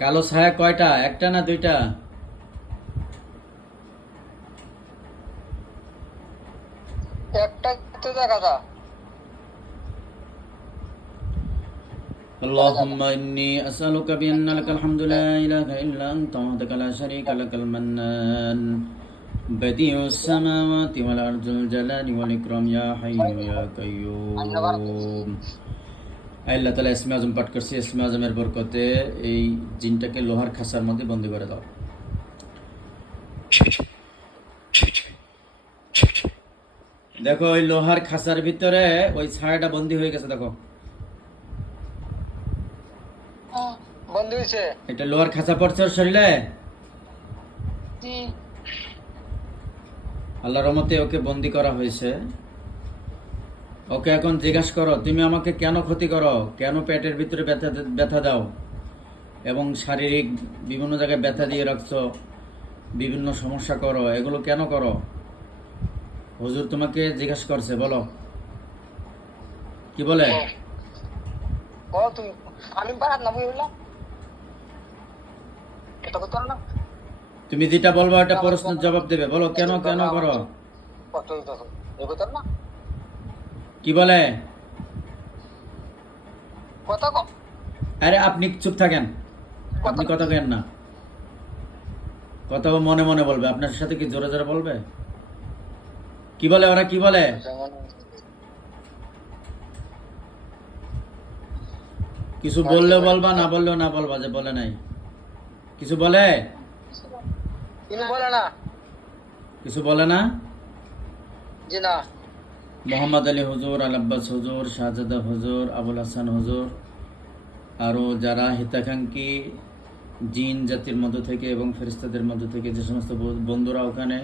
কালো ছায়া কয়টা? একটা না দুইটা? একটা তো দেখা যা দেখা যা اللهم إني أسألك بأن لك الحمد لا إله إلا أنت وحدك لا شريك لك المنان بديع السماوات والأرض الجلال والإكرام يا حي يا قيوم। আল্লাহ তাআলা ইসমে আজম পাঠ করছি, ইসমে আজমের বরকতে এই জিনটাকে লোহার খাঁচার মধ্যে বন্দি করে দাও। দেখো ওই লোহার খাঁচার ভিতরে ওই ছায়াটা বন্দি হয়ে গেছে। দেখো বন্ধু হয়েছে। এটা লোহার খাঁচা পড়ছে ওর শরীরে। আল্লাহর রহমতে ওকে বন্দি করা হয়েছে। ওকে এখন জিজ্ঞাসা করো, তুমি আমাকে কেন ক্ষতি করো, কেন পেটের ভিতরে ব্যথা ব্যথা দাও এবং শারীরিক বিভিন্ন জায়গায় ব্যথা দিয়ে রাখছো, বিভিন্ন সমস্যা করো, এগুলো কেন করো? হুজুর তোমাকে জিজ্ঞাসা করছে, বলো কি বলে। ও তুমি আমি পারাত না বললাম এটা করতে না। তুমি যেটা বলবো এটা প্রশ্নের জবাব দেবে। বলো কেন কেন করো, কত এ করতে না কি বলে। কথা কো। আরে আপনি চুপ থাকেন, আপনি কথা কেন না, কথা ও মনে মনে বলবে। আপনার সাথে কি জোরে জোরে বলবে? কি বলে ওরা, কি বলে? কিছু বললেও বলবা, না বললেও না বলবা যে বলে নাই। কিছু বলে? তিনি বলে না। কিছু বলে না। জি না। মোহাম্মদ আলী হুজুর, আল আব্বাস হুজুর, শাহজাদা হুজুর, আবুল হাসান হুজুর, আরও যারা হিতাকাঙ্ক্ষী জিন জাতির মধ্য থেকে এবং ফেরেশতাদের মধ্য থেকে যে সমস্ত বন্ধুরা ওখানে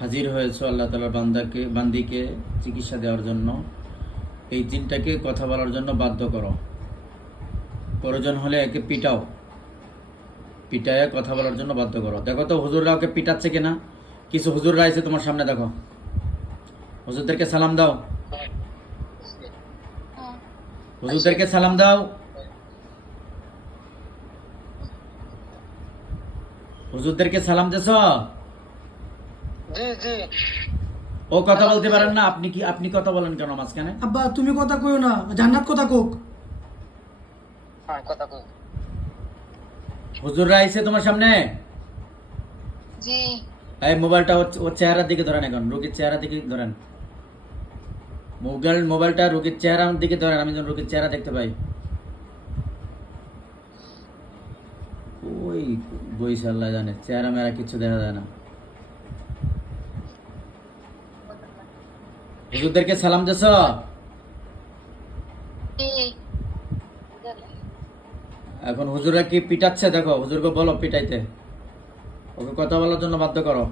হাজির হয়েছে আল্লাহ তাআলার বান্দিকে চিকিৎসা দেওয়ার জন্য, এই জিনটাকে কথা বলার জন্য বাধ্য করো। প্রয়োজন হলে একে পিটাও, পিটায় কথা বলার জন্য বাধ্য করো। দেখো তো হুজুররা ওকে পিটাচ্ছে কিনা। কিছু হুজুররা আছে তোমার সামনে, দেখো। হুজুরদেরকে সালাম দাও, হুজুরদেরকে সালাম দাও। হুজুরদেরকে সালাম দেছ? জি জি। ও কথা বলতে পারেন না, আপনি কি, আপনি কথা বলেন কেন মাঝখানে? আব্বা তুমি কথা কইও না, জান্নাত কথা কোক। হ্যাঁ কথা কো। হুজুররা আইছে তোমার সামনে। জি। এই মোবাইলটা ওর চেহারার দিকে ধরেন, এখন রোগীর চেহারার দিকে ধরেন। মোবাইলটা রোগীর চেহারার দিকে ধরেন, আমি যেন রোগীর চেহারা দেখতে পাই। ওই বইস আল্লাহ জানে, চেহারা মেরা কিছু দেখা যায় না। হুজুরদেরকে সালাম দেছ? এখন হুজুররা কি পিটাচ্ছে? দেখো হুজুরকে বলো পিটাইতে, ওকে কথা বলার জন্য বাধ্য করো।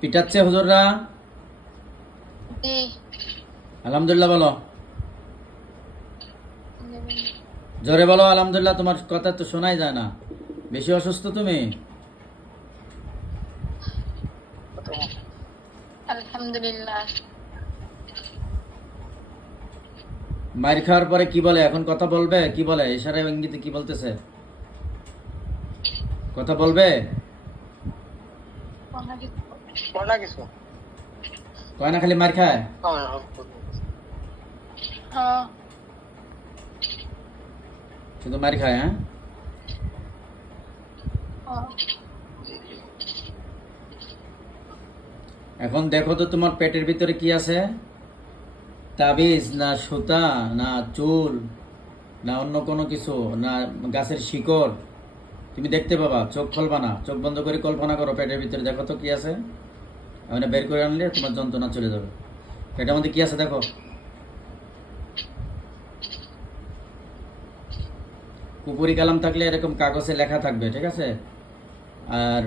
পিটাচ্ছে হুজুররা। আলহামদুলিল্লাহ বলো, জোরে বলো আলহামদুলিল্লাহ। তোমার কথা তো শোনাই যায় না, বেশি অসুস্থ তুমি। আলহামদুলিল্লাহ। মার খাওয়ার পরে কি বলে, এখন কথা বলবে? কি বলে, ইশারায় ইঙ্গিতে কি বলতেছে? কথা বলবে? বলা কিছু কয় না খালি মার খায়? হ্যাঁ। শুধু মার খায়? হ্যাঁ, এখন দেখো তো তোমার পেটের ভিতরে কি আছে। তাবিজ না সুতা না চুল না অন্য কোনো কিছু, না গাছের শিকড়। তুমি দেখতে পাবা, চোখ খুলবা না, চোখ বন্ধ করে কল্পনা করো পেটের ভিতরে দেখো তো কি আছে। আমি বের করে আনলে তোমার যন্ত্রণা চলে যাবে। পেটের মধ্যে কি আছে দেখো। কুপুরি কালাম থাকলে এরকম কাগজে লেখা থাকবে, ঠিক আছে। আর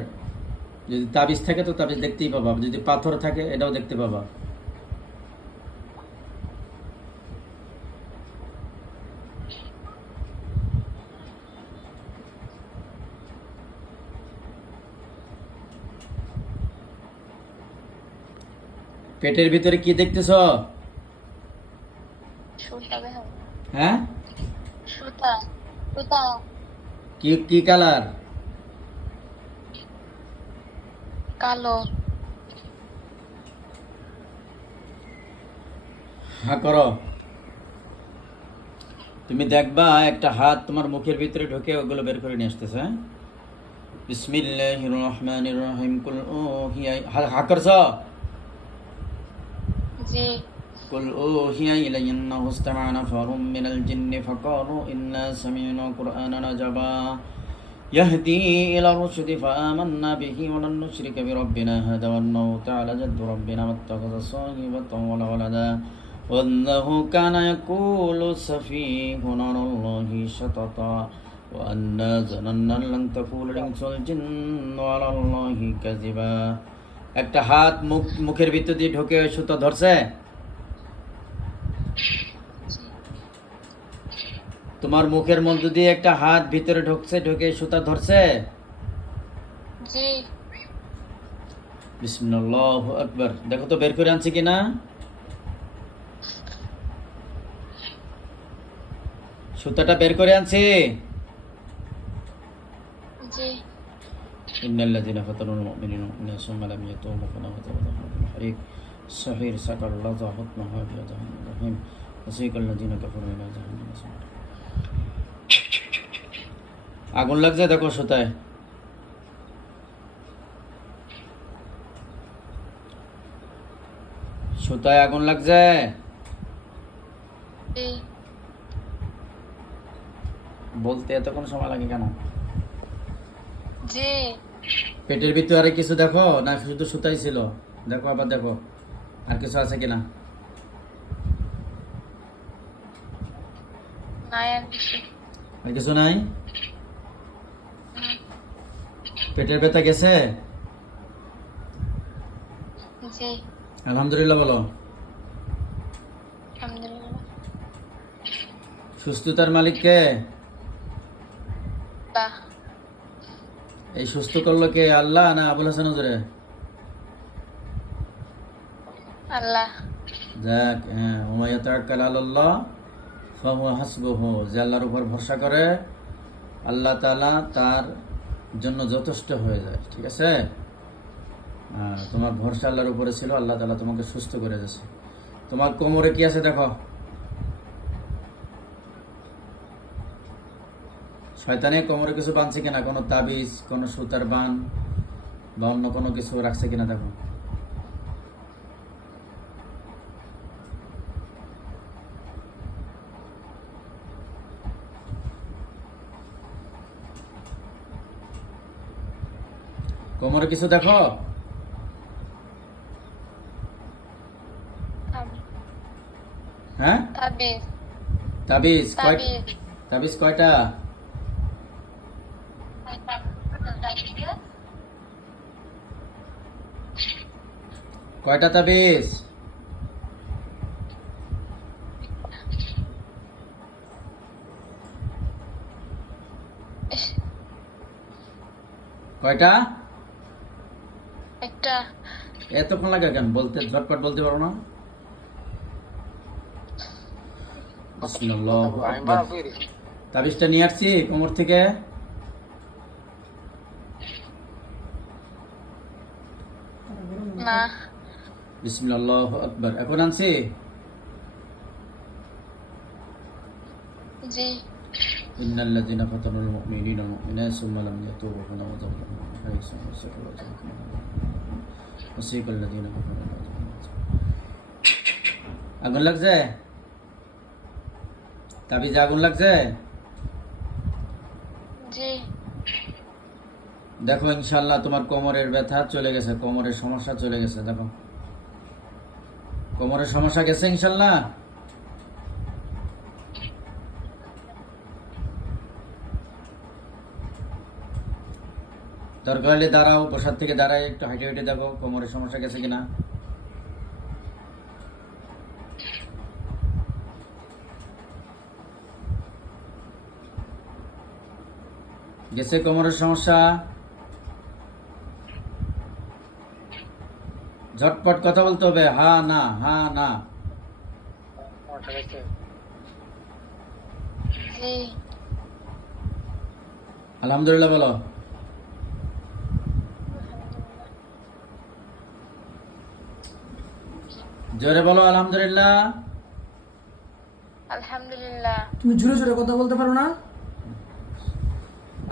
যদি তাবিজ থাকে তো তাবিজ দেখতেই পাবা, যদি পাথর থাকে এটাও দেখতে পাবা। পেটের ভিতরে কি দেখতেছ? সুতা বের হবে। হ্যাঁ, সুতা সুতা কি কি কালার? কালো। হ্যাঁ করো। তুমি দেখবা একটা হাত তোমার মুখের ভিতরে ঢুকে ওগুলো বের করে নিয়ে আসতেছে। হ্যাঁ, বিসমিল্লাহির রহমানির রহিম। কুল ওহিয়া, হা করছ? জি কুল ওহিয়া ইলাইয়া আন্নাহু ইসতামা'a নাফারুম মিনাল জিন্নি ফাকালু ইন্না সামি'না কুরআনান আজাবা ইয়াহদি ইলা রুশদি ফাআমান্না বিহি ওয়া লান নুশরিকা বিরাব্বিনা আহাদা ওয়া আন্নাহু তাআলা জাদ্দু রাব্বিনা মাত্তাখাযা সাহিবাতান ওয়া ওয়ালাদা وأنه كان يقول سفيهنا على الله شططا وأنا ظننا أن لن تقول الإنس والجن على الله كذبا। একটা হাত মুখের ভিতর দিয়ে ঢোকে সুতা ধরছে? তোমার মুখের মধ্যে দিয়ে একটা হাত ভিতরে ঢুকছে, ঢোকে সুতা ধরছে? জি বিসমিল্লাহু আকবার। দেখো তো বের করে আনছে কিনা। সুতাটা বের করে আনছে। জি ইন্নাল্লাযীনা ফাতানুল মুমিনিনা ওয়াল সুম্মা লাম ইয়াতুবু ফালাহুম হারিক সাহির সাকাল্লাযা হুকমাহা বিজাহান্নাম রাহিম ওয়াসিকাল্লাযীনা কাফারু ইলা জাহান্নাম সাইর। আগুন লাগছে দেখো সুতায়। সুতায় আগুন লাগছে। জি বলতে এতক্ষণ সময় লাগে কেন? জি পেটের ভিতরে আর কিছু দেখো না শুধু সুতাই ছিল? দেখো আবার দেখো আর কিছু আছে কিনা। নাই আর কিছু। আর কিছু নাই? পেটের ব্যথা গেছে? জি আলহামদুলিল্লাহ বলো। আলহামদুলিল্লাহ। সুস্থতার মালিক কে? আল্লাহ। এই সুস্থ করলো কে, আল্লাহ না আবুল হাসান হুজুরে? আল্লাহ। যাক, হ্যাঁ, ওয়া ইয়াতাওয়াক্কাল আলাল্লাহ ফাহুয়া হাসবুহু। যে আল্লাহর উপর ভরসা করে আল্লাহ তাআলা তার জন্য যথেষ্ট হয়ে যায়। ঠিক আছে, তোমার ভরসা আল্লাহর উপরে ছিল, আল্লাহ তাআলা তোমাকে সুস্থ করে দিয়েছে। তোমার কোমরে কি আছে দেখো। শয়তানে কোমরে কিছু বাঁধছে কিনা, কোনো তাবিজ, কোনো সুতার বান বা অন্য কোনো কিছু রাখছে কিনা দেখো। কোমরে কিছু দেখো। হ্যাঁ, তাবিজ তাবিজ তাবিজ তাবিজ কয়টা? কয়টা তাবিজ? কয়টা? একটা। এতক্ষণ লাগে কেন বলতে? ঝটপট বলতে পারো না? বিসমিল্লাহু আকবার। তাবিজটা নিয়ে আসছি কোমর থেকে। না বিসমিল্লাহু আকবার। এখন আনছি। জি ইন্নাল্লাযীনা ফাতানুল মুমিনিনা ওয়াল মুমিনাত সুম্মা লাম ইয়াতুবু ফালাহুম হারিসুন ওয়াসাকাল্লাযীনা ওয়াসিকাল্লাযীনা কাফারু ইলা জাহান্নাম। আগুন লাগছে? তাবিজে আগুন লাগছে? জি দেখো ইনশাআল্লাহ তোমার কোমরের ব্যথা চলে গেছে, কোমরের সমস্যা চলে গেছে। দেখো কোমরের সমস্যা গেছে ইনশাআল্লাহ। দরকার হলে দাঁড়াও, বসার থেকে দাঁড়ায় একটু হাইটে হাইটে দেখো কোমরের সমস্যা গেছে কিনা। গেছে কোমরের সমস্যা? ঝটপট কথা বলতে হবে, হা না হা না। জি। আলহামদুলিল্লাহ বলো। জোরে বলো আলহামদুলিল্লাহ। আলহামদুলিল্লাহ। তুমি জোরে জোরে কথা বলতে পারো না?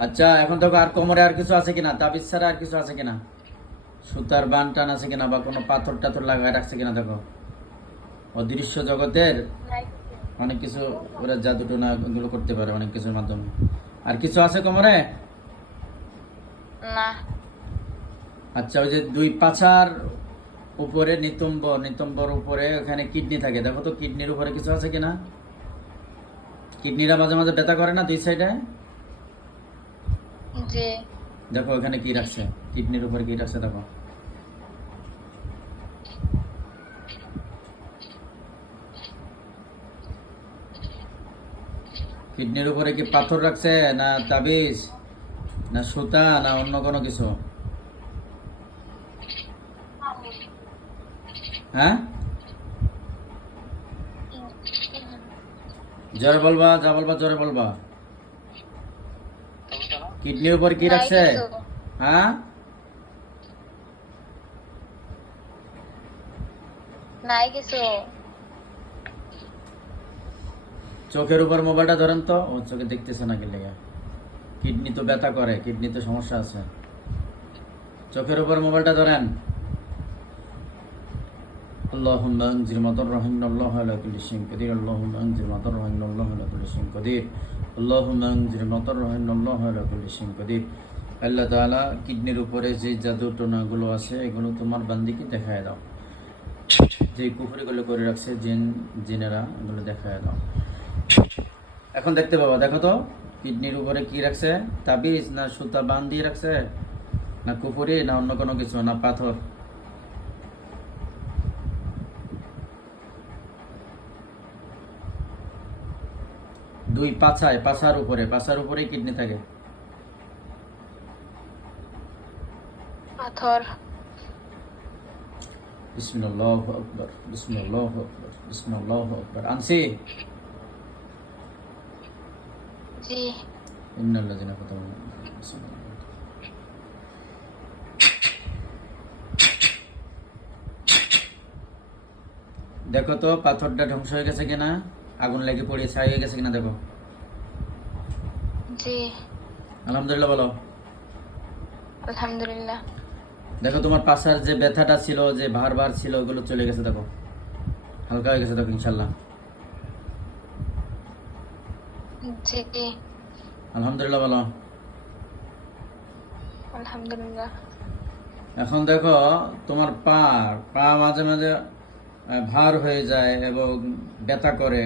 আচ্ছা, এখন দেখো আর কোমরে আর কিছু আছে কিনা, তাবিজ ছাড়া আর কিছু আছে কিনা, সুতার বান টান আছে কিনা, বা কোনো পাথর টাথর লাগায় রাখছে কিনা দেখো। অদৃশ্য জগতের নাই। অনেক কিছু ওরা জাদু টোনা এগুলো করতে পারে অনেক কিছুর মাধ্যমে। আর কিছু আছে কোমরে? না। আচ্ছা, ওই যে দুই পাছার উপরে নিতম্বর উপরে ওখানে কিডনি থাকে, দেখো তো কিডনির উপরে কিছু আছে কিনা। কিডনিটা মাঝে মাঝে ব্যথা করে না দুই সাইডে? জি। দেখো ওখানে কি রাখছে, কিডনির উপরে কি রাখছে দেখো। কিডনির উপরে কি পাথর রাখছে, না তাবিজ, না সুতা, না অন্য কোনো কিছু? হ্যাঁ, জোরে বলবা, যা বলবা জোরে বলবা। কিডনির উপর কি নাই রাখছে? কিছু। হ্যাঁ, নাই কিছু। চোখের উপর মোবাইলটা ধরেন তো, ও চোখে দেখতেছে না কি লেগে। কিডনি তো ব্যথা করে, কিডনি তো সমস্যা আছে। চোখের উপর মোবাইলটা ধরেন। আল্লাহুম্মা আনজিল মাতার রাহিমাল্লাহু আলা কুল্লি শাইইন কাদির। আল্লাহুম্মা আনজিল মাতার রাহিমাল্লাহু আলা কুল্লি শাইইন কাদির। আল্লাহুম্মা আনজিল মাতার রাহিমাল্লাহু আলা কুল্লি শাইইন কাদির। আল্লাহ তাআলা, কিডনির উপরে যে জাদু টোনাগুলো আছে এগুলো তোমার বান্দিকে দেখায় দাও। যে কুফরিগুলো করে রাখছে জিনেরা, এগুলো দেখায় দাও। এখন দেখতে পাবা, দেখো তো কিডনির উপরে কি রাখছে, তাবিজ না সুতা বান দিয়ে রাখছে, না কুফরি, না অন্য কোনো কিছু, না পাথর। দুই পাছায়, পাছার উপরে কিডনি থাকে। পাথর। বিসমিল্লাহু আকবার, বিসমিল্লাহু আকবার, বিসমিল্লাহু আকবার। আনছি। জি। ইন্নাল্লাযিনা কাতাবু। দেখো তো পাথরটা ধ্বংস হয়ে গেছে কিনা, আগুন লেগে পড়ে ছাই হয়ে গেছে কিনা দেখো। জি। আলহামদুলিল্লাহ বলো। আলহামদুলিল্লাহ। দেখো তোমার পাছার যে ব্যথাটা ছিল, যে ভার ছিল, ওগুলো চলে গেছে দেখো, হালকা হয়ে গেছে দেখো ইনশাল্লাহ। জি। আলহামদুলিল্লাহ বলো। আলহামদুলিল্লাহ। এখন দেখো তোমার পা মাঝে মাঝে ভার হয়ে যায় এবং ব্যথা করে,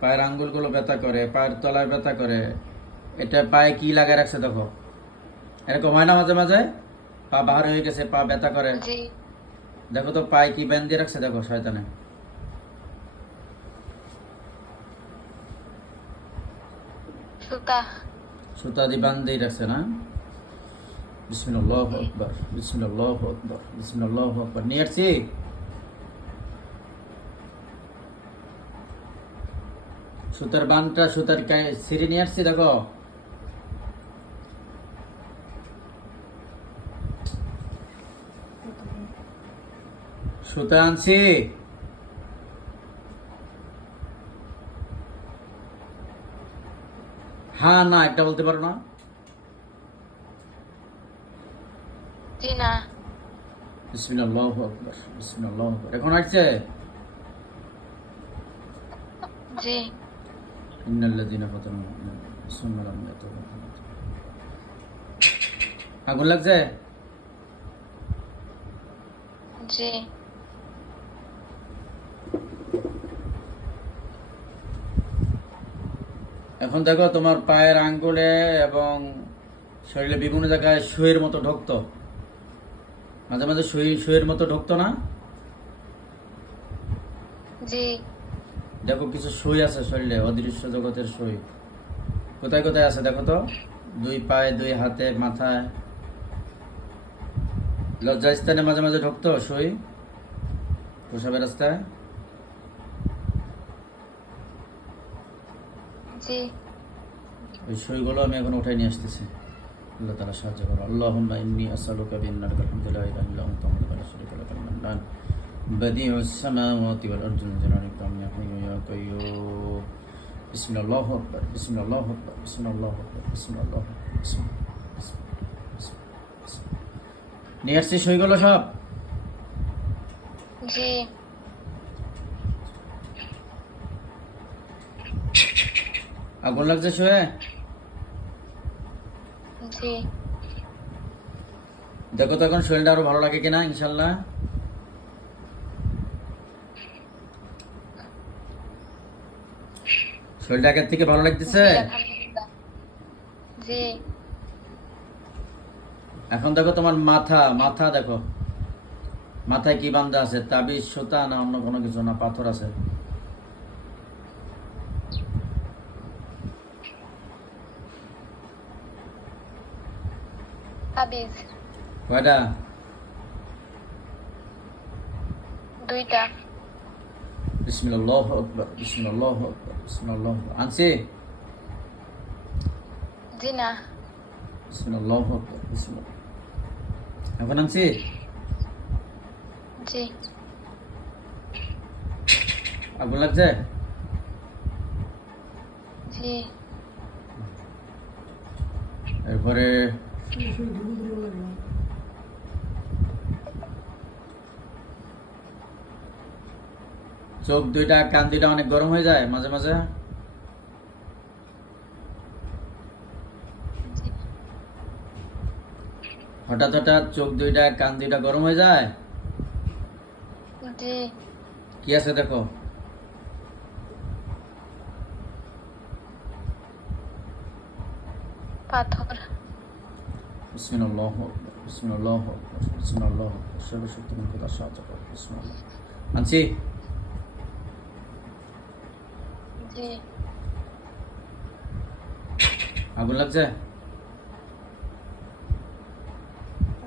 পায়ের আঙ্গুলগুলো ব্যথা করে, পায়ের তলায় ব্যথা করে। এটা পায়ে কি লাগায় রাখছে দেখো, এরকম হয় না মাঝে মাঝে, পা ভার হয়ে গেছে, পা ব্যথা করে। জি। দেখো তো পায়ে কি ব্যান্ড দিয়ে রাখছে দেখো শয়তানে। সুতা। সুতা দিয়ে বান দিয়ে রাখছে না। বিসমিল্লাহু আকবার, বিসমিল্লাহু আকবার, বিসমিল্লাহু আকবার। নিয়ে আসছি। সুতার বানটা সুতার ছিঁড়ে নিয়ে আসছি দেখো। সুতা আনছি। হ্যাঁ না একটা বলতে পারো না। জি না। বিসমিল্লাহু আকবার, বিসমিল্লাহু আকবার। এখন আসছে। জি। ইন্নাল্লাযিনা ফাতানু সুম্মা লাম ইয়াতুবু। আগুন লাগছে। জি। এখন দেখো তোমার পায়ের আঙ্গুলে এবং শরীরে বিভিন্ন জায়গায় সুইয়ের মতো ঢুকতো, মাঝে মাঝে সুইয়ের মতো ঢুকতো না। জি। দেখো কিছু সুই আছে শরীরে, অদৃশ্য জগতের সুই। কোথায় কোথায় আছে দেখো তো, দুই পায়ে, দুই হাতে, মাথায়, লজ্জাস্থানে মাঝে মাঝে ঢুকতো সুই। প্রসাবের রাস্তায়? জি ওই সইগুলো আমি এখন উঠাই নিয়ে আসতেছি। আল্লাহ তাআলা সাহায্য করো। আল্লাহুম্মা ইন্নী আসআলুকা বিআন্নাকা আলহামদুলিল্লাহি লা ইলাহা ইল্লা আনতা ওয়াহদাকা লা শারীকা লাকা আল মান্নান বাদিউস সামাওয়াতি ওয়াল আরদি জালালি ইকরাম ইয়া হাইয়্যু ইয়া কাইয়্যুম। বিসমিল্লাহু আকবার, বিসমিল্লাহু আকবার, বিসমিল্লাহু আকবার, বিসমিল্লাহু আকবার, নিয়ে আসছি সইগুলো সব। জি আগুন লাগছে শুয়ে? জি দেখো তো এখন শরীরটা আরো ভালো লাগে কিনা ইনশাল্লাহ। শরীরটা আগের থেকে ভালো লাগতেছে? জি, আলহামদুলিল্লাহ। জি এখন দেখো তোমার মাথা, মাথা দেখো মাথায় কি বান্ধা আছে? তাবিজ, সুতা না অন্য কোনো কিছু? না পাথর আছে? তাবিজ কয়টা? দুইটা। বিসমিল্লাহু আকবার, বিসমিল্লাহু আকবার, বিসমিল্লাহু আকবার। আনছি? জি না। বিসমিল্লাহু আকবার, বিসমিল্লাহ। এখন আনছি? জি আগুন লাগছে? জি এরপরে চোখ দুইটা, কান দুইটা অনেক গরম হয়ে যায় মাঝে মাঝে। জি হঠাৎ হঠাৎ চোখ দুইটা, কান দুইটা গরম হয়ে যায়। জি কি আছে দেখো? পাথর। বিসমিল্লাহু আকবার, বিসমিল্লাহু আকবার, বিসমিল্লাহু আকবার। সর্বশক্তিমান খোদার সাহায্য করো। বিসমিল্লাহ। আনছি? জি আগুন লাগছে?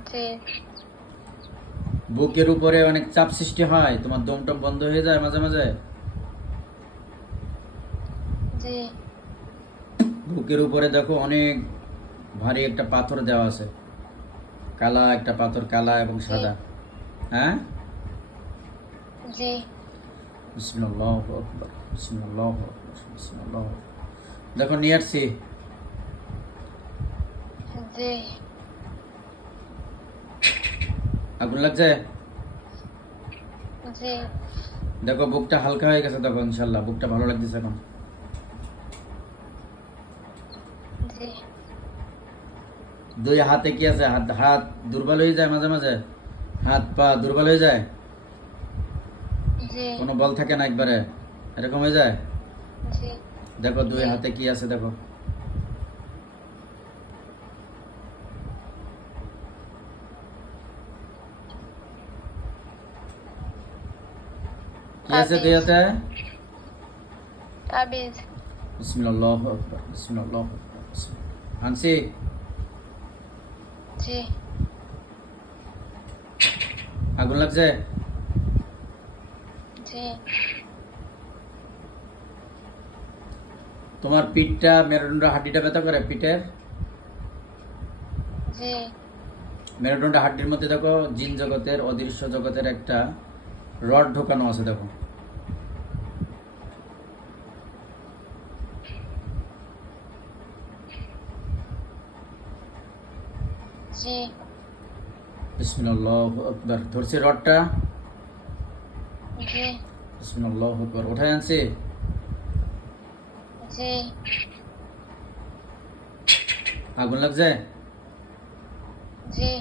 জি বুকের উপরে অনেক চাপ সৃষ্টি হয়, তোমার দম টম বন্ধ হয়ে যায় মাঝে মাঝে। জি বুকের উপরে দেখো অনেক ভারী একটা পাথর দেওয়া আছে, কালা একটা পাথর, কালা এবং সাদা। হ্যাঁ? জি বিসমিল্লাহু আকবার, বিসমিল্লাহু আকবার, বিসমিল্লাহু আকবার। দেখো নিয়ে আসছি। জি আগুন লাগছে? জি দেখো বুকটা হালকা হয়ে গেছে, দেখো ইনশাল্লাহ বুকটা ভালো লাগতেছে এখন। জি দুই হাতে কি আছে? হাত হাত দুর্বল হয়ে যায় মাঝে মাঝে, হাত পা দুর্বল হয়ে যায়, জি কোনো বল থাকে না একবারে, এরকম হয়ে যায়। জি দেখো দুই হাতে কি আছে দেখো। কি আছে দুই হাতে? তাবিজ। বিসমিল্লাহু আকবার, বিসমিল্লাহু আকবার, বিসমিল্লাহ। আনছি? জি আগুন লাগছে? জি তোমার পিঠটা, মেরুদণ্ড হাড্ডিটা ব্যথা করে পিঠের? জি মেরুদণ্ড হাড্ডির মধ্যে দেখো জিন জগতের, অদৃশ্য জগতের একটা রড ঢোকানো আছে দেখো। জি বিসমিল্লাহু আকবার। ধরছি রডটা। জি বিসমিল্লাহু আকবার। উঠাই আনছি? জি আগুন লাগছে? জি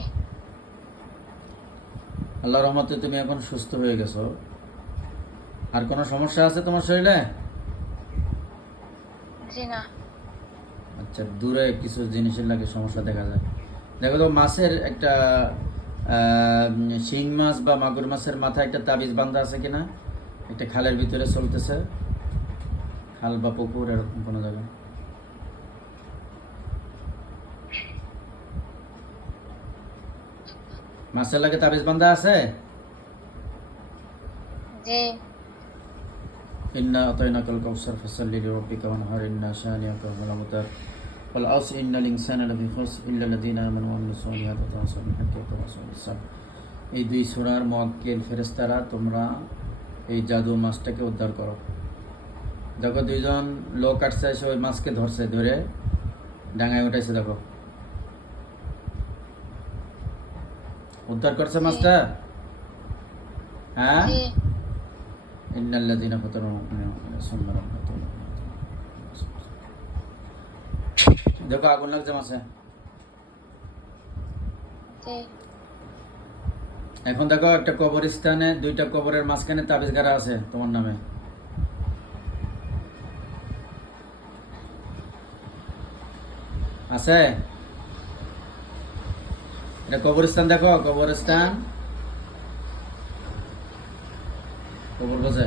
আল্লাহর রহমতে তুমি এখন সুস্থ হয়ে গেছো। আর কোনো সমস্যা আছে তোমার শরীরে? জি না। আচ্ছা, দূরে কিছু জিনিসের লাগে সমস্যা দেখা যায়। দেখো তো মাছের একটা শিং মাছ বা মাগুর মাছের মাথায় একটা তাবিজ বান্ধা আছে কিনা? একটা খালের ভিতরে চলতেছে, খাল বা পুকুর এরকম কোনো জায়গায়। মাছের লাগে তাবিজ বান্ধা আছে? জি ইন্না আতাইনাকাল কাউসার ফাসাল্লি লিরাব্বিকা ওয়ানহার ইন্না শানিআকা হুয়াল আবতার ওয়াল আসরি ইন্নাল ইনসানা লাফি খুসর ইল্লা আল্লাযীনা আমানু ওয়া আমিলুস সলিহাতি ওয়া তাওয়াসাউ বিল হাক্কি ওয়া তাওয়াসাউ বিস সাবর। এই দুই সূরার মুয়াক্কিল ফেরেশতারা তোমরা এই জাদু মাছটাকে উদ্ধার করো। দেখো দুইজন লোক আসছে, এসে ওই মাছকে ধরছে, ধরে ডাঙায় উঠাইছে। দেখো উদ্ধার করছে মাছটা। হ্যাঁ, জি ইন্নাল্লাযীনা ফাতানু মুমিনিনা সুম্মা লাম ইয়াতুবু। দেখো আগুন লাগছে মাছে। জি এখন দেখো একটা কবরস্থানে দুইটা কবরের মাঝখানে তাবিজ গাড়া আছে তোমার নামে। আছে এটা কবরস্থান। দেখো কবরস্থান, কবর বসে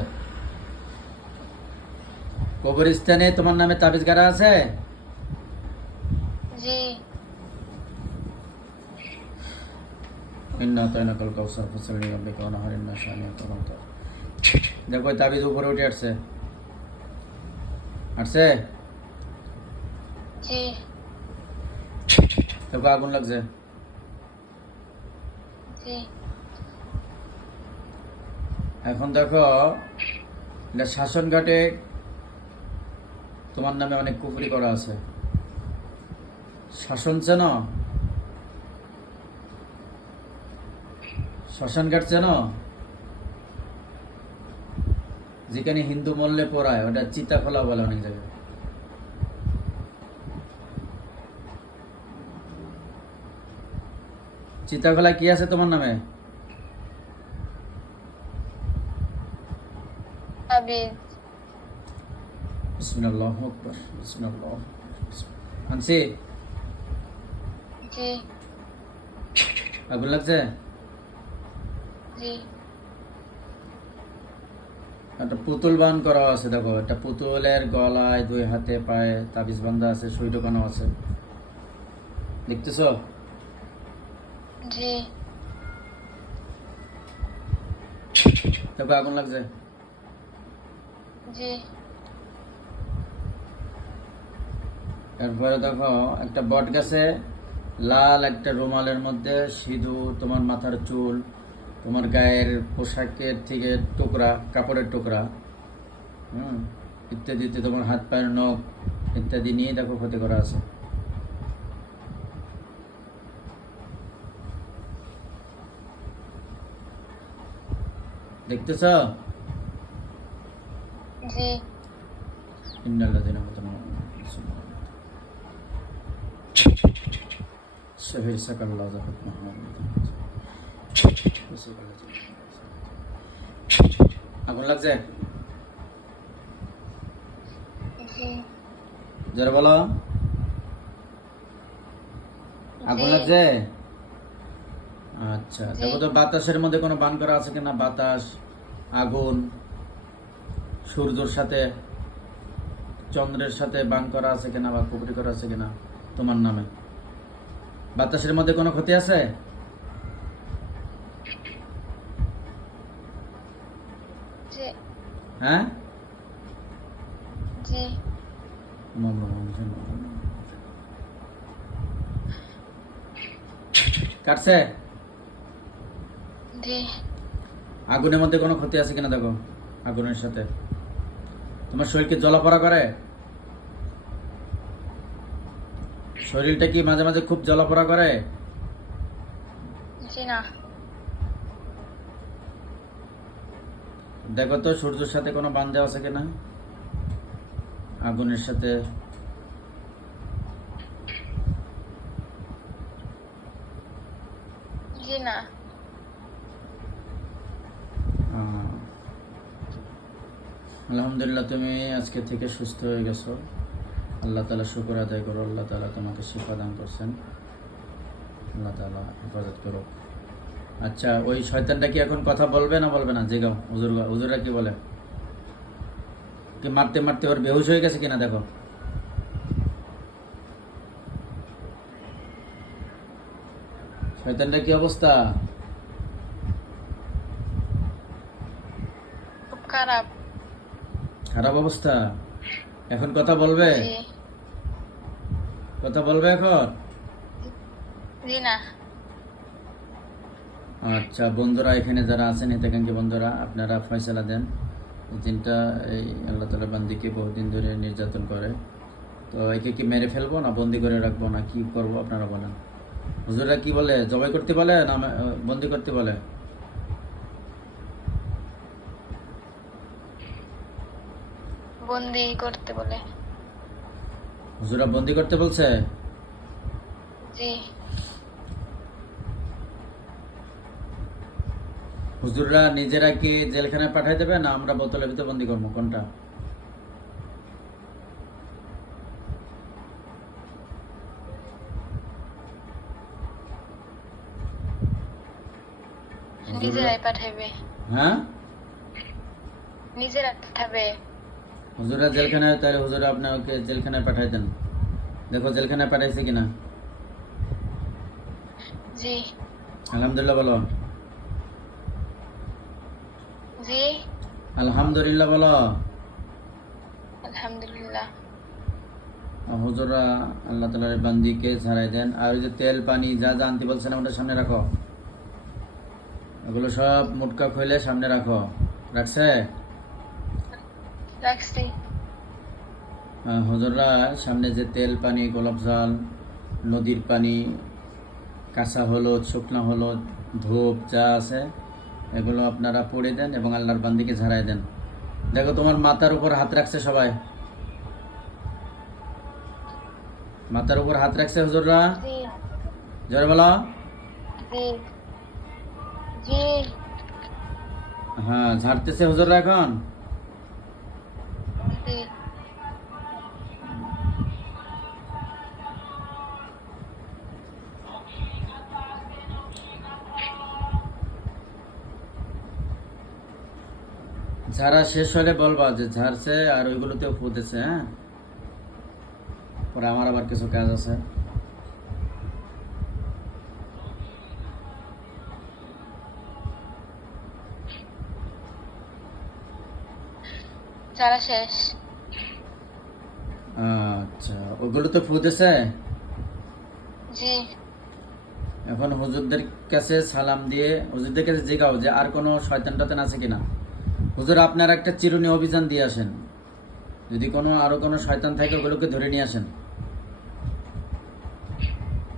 কবরস্থানে তোমার নামে তাবিজ গাড়া আছে। জি ইন্না আতাইনাকাল কাউসার ফাসাল্লি লিরাব্বিকা ওয়ানহার ইন্না শানিআকা হুয়াল আবতার। দেখো তাবিজ উপরে উঠে আসছে, আসছে। জি দেখো আগুন লাগছে। জি এখন দেখো এটা শাসনঘাটে তোমার নামে অনেক কুফরি করা আছে। শাসন চেন? শ্মশানঘাট চেন? যেখানে হিন্দু মরলে পড়ায়, ওটা চিতাখোলা বলে অনেক জায়গায়। চিতাখোলা কি আছে তোমার নামে? তাবিজ বিসমিল্লাহু আকবার, বিসমিল্লাহ। আনছি। জি আগুন লাগছে। জি একটা পুতুল বান করা আছে। দেখো একটা পুতুলের গলায়, দুই হাতে পায়ে তাবিজ বান্ধা আছে, সুই ঢোকানো আছে। দেখতেছ? জি দেখো আগুন লাগছে। জি এরপরে দেখো একটা বট গাছে লাল একটা রুমালের মধ্যে সিঁদুর, তোমার মাথার চুল, তোমার গায়ের পোশাকের থেকে টুকরা, কাপড়ের টুকরা, ইত্যাদি ইত্যাদি, তোমার হাত পায়ের নখ ইত্যাদি নিয়ে দেখো ক্ষতি করা আছে। দেখতেছ? জি ইন্নাল্লাযীনা ফাতানু শহীদ সাকাল্লাহ জাহাদ মুহাম্মদ। আগুন লাগছে। জি যারা বলো আগুন জি। লাগছে। আচ্ছা দেখো তো বাতাসের মধ্যে কোনো বান করা আছে কিনা। বাতাস, আগুন, সূর্যের সাথে, চন্দ্রের সাথে বান করা আছে কিনা, বা কুফরি করা আছে কিনা তোমার নামে। বাতাসের মধ্যে কোনো ক্ষতি আছে? জি হ্যাঁ, জি কাটছে। জি আগুনের মধ্যে কোনো ক্ষতি আছে কিনা দেখো। আগুনের সাথে তোমার শরীরকে জ্বলাপোড়া করে? শরীরটা কি মাঝে মাঝে খুব জ্বলাপোড়া করে? জি না দেখো তো সূর্যের সাথে কোনো বান দেওয়া আছে কিনা, আগুনের সাথে। জি না আলহামদুলিল্লাহ, তুমি আজকে থেকে সুস্থ হয়ে গেছো। আল্লাহ তাআলা শুকর আদায় করো। আল্লাহ তাআলা তোমাকে শিফা দান করছেন। আল্লাহ তাআলা হেফাজত করো। আচ্ছা, ওই শয়তানটা কি এখন কথা বলবে না বলবে না? জেগাও হুজুররা কি বলে? কি মারতে মারতে ওর বেহুশ হয়ে গেছে কিনা দেখো। শয়তানটা কি অবস্থা? খারাপ। খারাপ অবস্থা। এখন কথা বলবে? জি। কথা বলবে এখন? জি না। আচ্ছা বন্ধুরা, এখানে যারা আছেন হিতাকাঙ্ক্ষী বন্ধুরা, আপনারা ফয়সালা দেন। এই জিনটা এই আল্লাহ তাআলা বান্দিকে বহুদিন ধরে নির্যাতন করে, তো একে কি মেরে ফেলবো না বন্দি করে রাখবো না কি করব আপনারা বলেন। হুজুররা কি বলে, জবাই করতে বলে না বন্দি করতে বলে? বন্দি করতে বলে। হুজুরা বন্দি করতে বলছে? জি। হুজুররা নিজেরা কি জেলখানায় পাঠাই দেবে না আমরা বোতলের ভিতরে বন্দি করবো, কোনটা? নিজেরাই পাঠাবে। হ্যাঁ, নিজেরা পাঠাবে। হুজুরা জেলখানায়, তাহলে হুজুরা আপনাকে জেলখানায় পাঠাই দেন। দেখো জেলখানায় পাঠাইছে কিনা। জি। আলহামদুলিল্লাহ বলো। জি। আলহামদুলিল্লাহ বলো। আলহামদুলিল্লাহ। হুজুরা আল্লাহ তাআলার বান্দিকে ছাড়াই দেন। আর ওই যে তেল পানি যা যা আনতে বলছেন ওটা সামনে রাখো, এগুলো সব মুটকা খুলে সামনে রাখো। রাখছে? রাখছি। হুজুররা সামনে যে তেল পানি, গোলাপ জল, নদীর পানি, কাঁচা হলুদ, শুকনা হলুদ, ধূপ যা আছে এগুলো আপনারা পড়ে দেন এবং আল্লাহর বান্দিকে ঝাড়াই দেন। দেখো তোমার মাথার উপর হাত রাখছে সবাই, মাথার উপর হাত রাখছে হুজুররা। জি। জোরে বলো। জি। জি। হ্যাঁ, ঝাড়তেছে হুজুররা এখন। জি। ঝাড়া শেষ হলে বলবা যে ঝাড়ছে আর ওইগুলোতেও ফুটেছে। হ্যাঁ, পরে আমার আবার কিছু কাজ আছে। যারা শেষ। আচ্ছা, ওগুলোতে ফুটেছে। জি। এখন হুজুরদের কাছে সালাম দিয়ে হুজুরদের কাছে জিগাও যে আর কোনো শয়তান টয়তান আছে কিনা। হুজুর আপনার একটা চিরুনি অভিযান দিয়ে আসেন, যদি কোনো আরো কোনো শয়তান থাকে ওগুলোকে ধরে নিয়ে আসেন।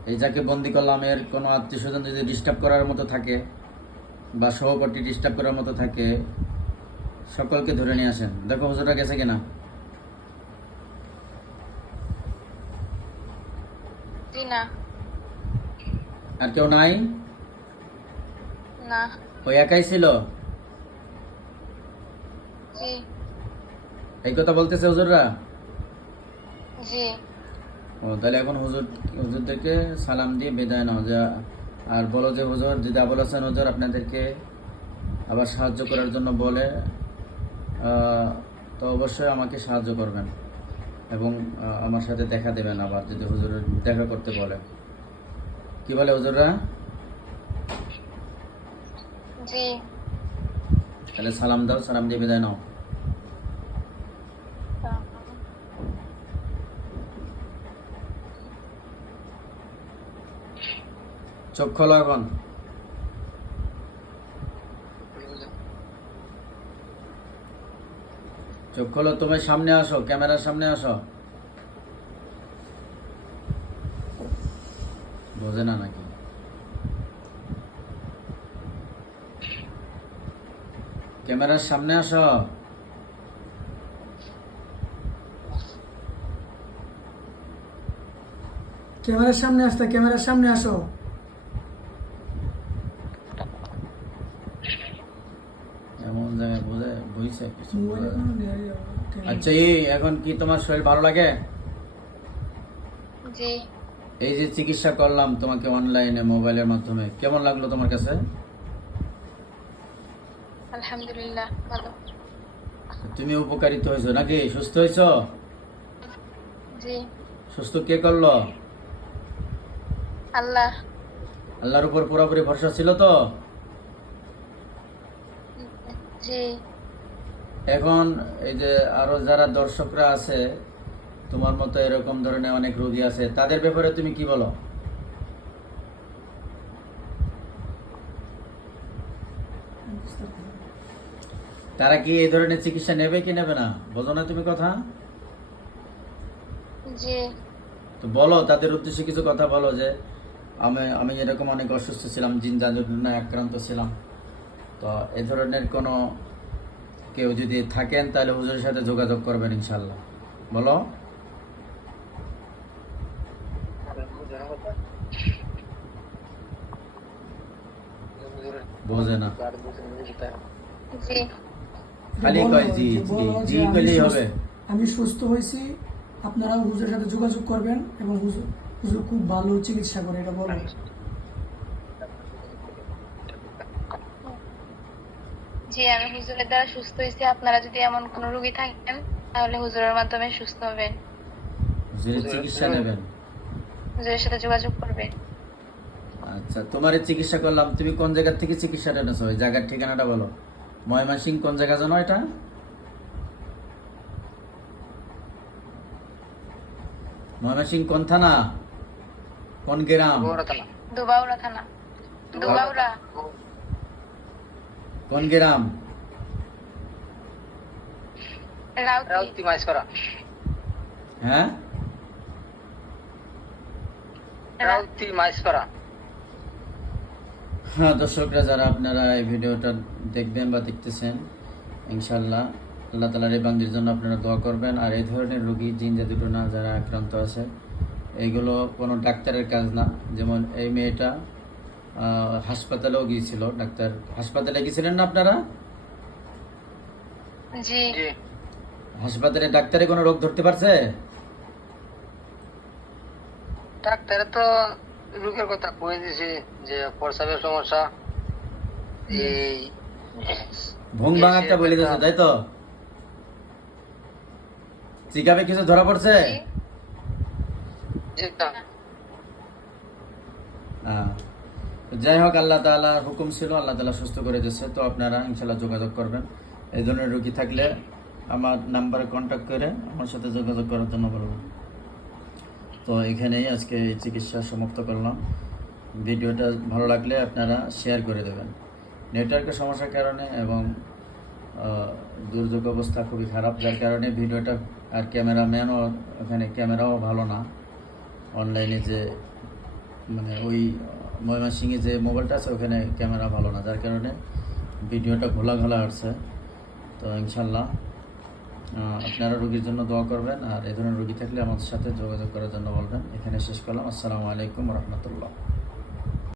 এই যাকে বন্দি করলাম এর কোনো আত্মীয় স্বজন যদি ডিস্টার্ব করার মতো থাকে বা সহপাঠী ডিস্টার্ব করার মতো থাকে সকলকে ধরে নিয়ে আসেন। দেখো হুজুররা গেছে কিনা। জি না। আর কেউ নাই? না। ওই একাই ছিল? জি। এই কথা বলতেছে হুজুররা? জি। ও তাহলে এখন হুজুরদেরকে সালাম দিয়ে বিদায় নাও যা। আর বলো যে হুজুর যদি আবুল হাসান হুজুর আপনাদেরকে আবার সাহায্য করার জন্য বলে তো অবশ্যই আমাকে সাহায্য করবেন এবং আমার সাথে দেখা দেবেন আবার যদি হুজুর দেখা করতে বলে। কি বলে হুজুররা? জি। তাহলে সালাম দাও, সালাম দিয়ে বিদায় নাও। চোখ খোলো এখন। চোখ খোলো, তুমি সামনে আসো, ক্যামেরার সামনে আসো। বোঝে না নাকি? ক্যামেরার সামনে আসো। ক্যামেরার সামনে আসতে, ক্যামেরার সামনে আসো। এমন জায়গায় বুঝছে কিছু মোবাইলে বোঝা কোনো যায় না। নেই, ঠিক আছে। আচ্ছা এখন কি তোমার শরীর ভালো লাগে? জি। এই যে চিকিৎসা করলাম তোমাকে অনলাইনে মোবাইলের মাধ্যমে, কেমন লাগলো তোমার কাছে? আলহামদুলিল্লাহ ভালো। তুমি উপকারিত হয়েছো নাকি? সুস্থ হয়েছো? জি। সুস্থ কে করলো? আল্লাহ। আল্লাহর উপর পুরোপুরি ভরসা ছিল তো? জি। এখন এই যে আরো যারা দর্শকরা আছে তোমার মতো এরকম ধরনের অনেক রোগী আছে, তাদের ব্যাপারে তুমি কি বলো? তারা কি এই ধরনের চিকিৎসা নেবে কি নেবে না, বোঝো না তুমি কথা? জি। তো বলো, তাদের উদ্দেশ্যে কিছু কথা বলো যে আমি আমি এরকম অনেক অসুস্থ ছিলাম, জিন জাদুটনায় আক্রান্ত ছিলাম, তো এ ধরনের কোনো কেউ যদি থাকেন তাহলে হুজুরের সাথে যোগাযোগ করবেন ইনশাল্লাহ। বলো। বোঝে না, জি। খালি বলো কয় জি যে জি বলো জি যে আমি বলেই সুস্থ- হবে। আমি সুস্থ হয়েছি, আপনারা হুজুরের সাথে যোগাযোগ করবেন এবং হুজুর হুজুর খুব ভালো চিকিৎসা করে, এটা বলো। জি, আমি হুজুরের দ্বারা সুস্থ হয়েছি। আপনারা যদি এমন কোনো রোগী থাকেন তাহলে হুজুরের মাধ্যমে সুস্থ হবেন। হুজুরের চিকিৎসা নেবেন। হুজুরের সাথে যোগাযোগ করবে। আচ্ছা, তোমার এই চিকিৎসা করলাম, তুমি কোন জায়গা থেকে চিকিৎসাটা নেছো? ওই জায়গার ঠিকানাটা বলো। ময়মনসিংহ কোন জায়গা জানো এটা? ময়মনসিংহ কোন থানা, কোন গ্রাম, দুবাউরা থানা। দুবাউরা। কোন গ্রাম? রাউতি। হ্যাঁ, হ্যাঁ দর্শকরা যারা আপনারা এই ভিডিওটা দেখবেন বা দেখতেছেন, ইনশাল্লাহ আল্লাহ তালার এই বান্দির জন্য আপনারা দোয়া করবেন। আর এই ধরনের রোগী জিন জাদুটনা যারা আক্রান্ত আছে, এইগুলো কোনো ডাক্তারের কাজ না। যেমন এই মেয়েটা হাসপাতালেও গিয়েছিল, ডাক্তার হাসপাতালে গিয়েছিলেন না আপনারা? জি। হাসপাতালে ডাক্তারে কোনো রোগ ধরতে পারছে? ডাক্তারে তো রোগের কথা কয়ে দিছে যে প্রস্রাবের সমস্যা, এই ভুং ভাঙাটা বলে দিয়েছে, তাই তো? চিকাবে কিছু ধরা পড়ছে? যেটা তো যাই হোক, আল্লাহ তাআলার হুকুম ছিল, আল্লাহ তাআলা সুস্থ করে দিয়েছে। তো আপনারা ইনশাল্লাহ যোগাযোগ করবেন। এই ধরনের রোগী থাকলে আমার নাম্বারে কন্ট্যাক্ট করে আমার সাথে যোগাযোগ করার জন্য বলবেন। তো এখানেই আজকে এই চিকিৎসা সমাপ্ত করলাম। ভিডিওটা ভালো লাগলে আপনারা শেয়ার করে দেবেন। নেটওয়ার্কের সমস্যার কারণে এবং দুর্যোগ অবস্থা খুবই খারাপ, যার কারণে ভিডিওটা, আর ক্যামেরাম্যানও ওখানে ক্যামেরাও ভালো না। অনলাইনে যে মানে ওই ময়মনসিংহে যে মোবাইলটা আছে ওখানে ক্যামেরা ভালো না, যার কারণে ভিডিওটা ঘোলা ঘোলা আসছে। তো ইনশাল্লাহ আপনারা রোগীর জন্য দোয়া করবেন, আর এই ধরনের রোগী থাকলে আমাদের সাথে যোগাযোগ করার জন্য বলবেন। এখানে শেষ করলাম। আসসালামু আলাইকুম রহমতুল্লাহ।